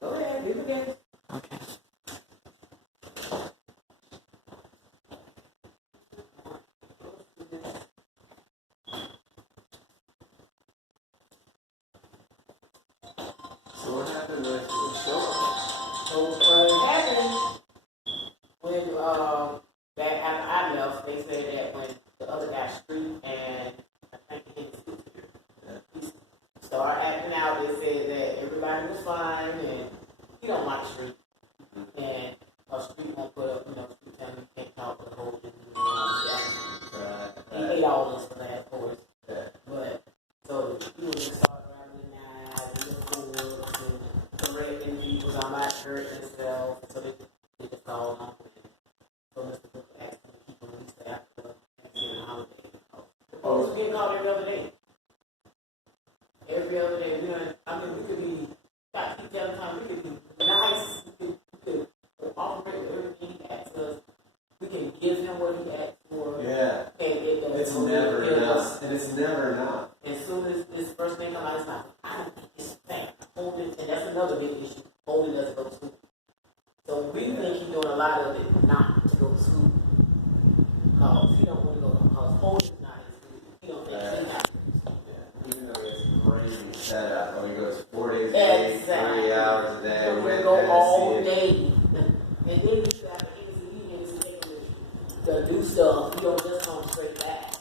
Go ahead, do it again. Okay. So what happened with the show? So what happened when back after I left, they said that when the other guy street and I think he hit his scooter. He started acting out. They said that everybody was fine and he don't like the street. And a street won't put up, street telling you can't talk with the whole thing. He ate all this for that, of course. But so he was just started running the knives and the forks and correcting people on my shirt and stuff. So they just called on him. So Mr. Cook asked him to keep him released after the Thanksgiving holiday. The police were getting called every other day. Every other day. We could be, got to keep telling time, we could be nice. We could operate with everything he asked us. We can give him what he asked for. Yeah. It's never enough. And it's never enough. As soon as this first thing comes out, it's like, I don't think it's fair. Hold it. And that's another big issue. Holding doesn't go to school. So we think he's doing a lot of it not to go to school. Because he don't want to go to because holding is not his school. He don't think he's not. Even though it's crazy setup. When he goes 4 days a day, 3 hours a day. So we go all day. And then you have to to do stuff. You don't just come straight back.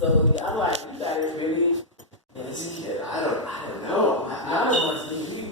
So I'm like, you guys really. This kid, I don't know. I don't want to see you.